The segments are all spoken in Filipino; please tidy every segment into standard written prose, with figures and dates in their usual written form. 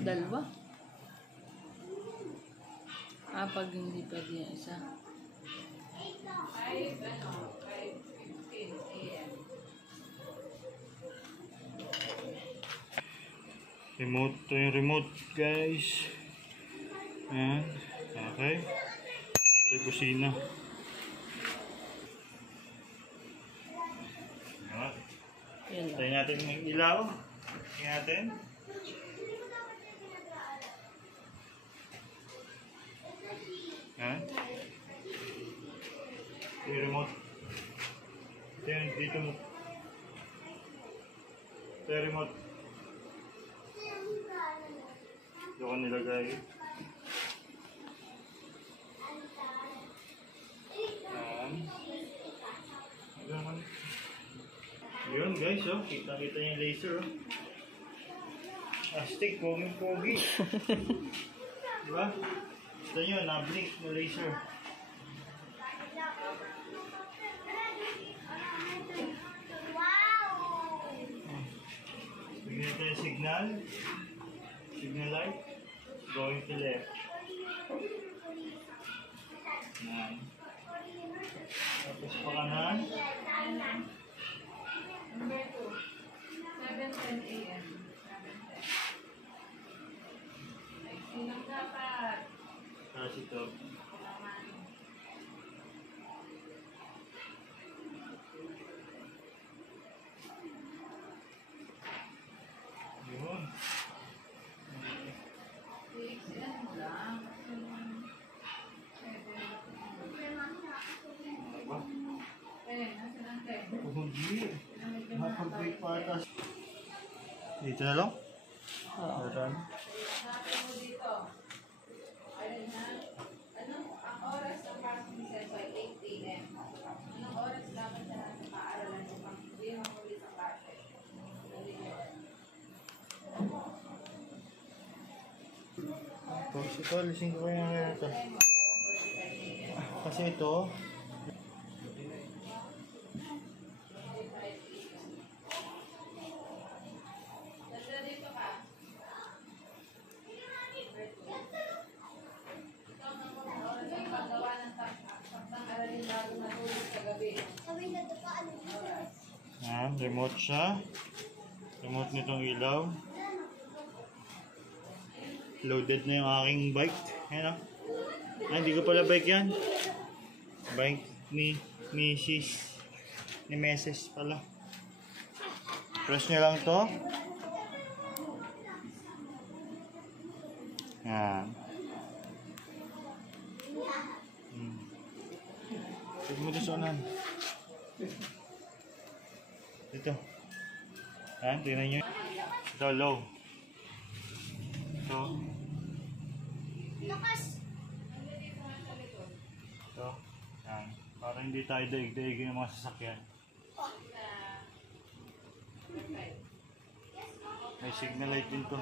Dalawa. Pag hindi pwede yung isa. Remote. Ito yung remote, guys. Ayan. Okay. Ito yung kusina. Ayan. Tayo natin yung ilaw. Tingnan natin. Ayan. Ito yung remote. Ito yung dito mo. Ito yung remote. Ito ko nilagay. Ayan. Yun guys, oh. Kita-kita yung laser, oh. Astig, pogi-pogi. Diba? Ito nyo, na-blink na laser. Bigyan natin yung signal. Signal light. Going to left. Yan. Tapos pa kanan. Number 2. 7:10 a.m. 7:10. Sinang dapat? Tapos ito. Yun. Hindi. Nakapag-break pa ata. Dito na lang? Oo. Anong ang oras ng pasok ni Seth ay 8 a.m. Anong oras dapat siya sa paaralan niya pang hindi mahuli sa klase? Tapos ito, lising ko yung ito. Kasi ito, remote siya. Remote nitong ilaw. Loaded na yung aking bike. Ayan o. Hindi ko pala bike yan. Bike ni Mrs. Ni Mrs. pala. Press nyo lang to. Ayan. Pwede mo ito sa unan. Ito. Ayan, tingnan nyo. Ito, low. Ito. Ito. Ayan. Para hindi tayo daig-daig yung mga sasakyan. May signal light din to.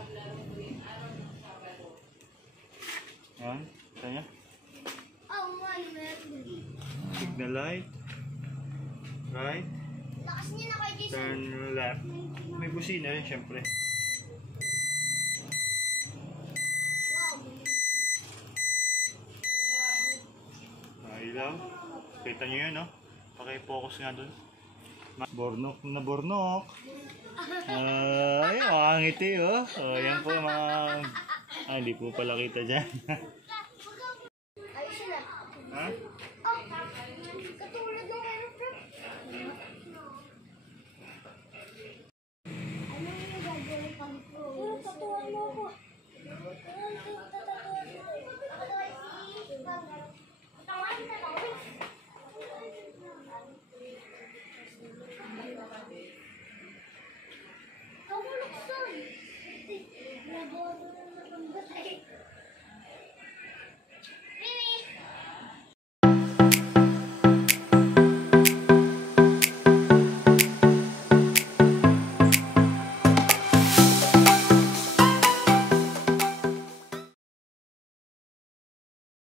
Ayan. Ito nyo. Signal light. Right. Turn left. May busina rin, syempre. Ilaw. Kita nyo yun, no? Paki-focus nga dun. Bornok na bornok. Ay, makangiti, oh. O, yan po mga... hindi po pala kita dyan. Ha?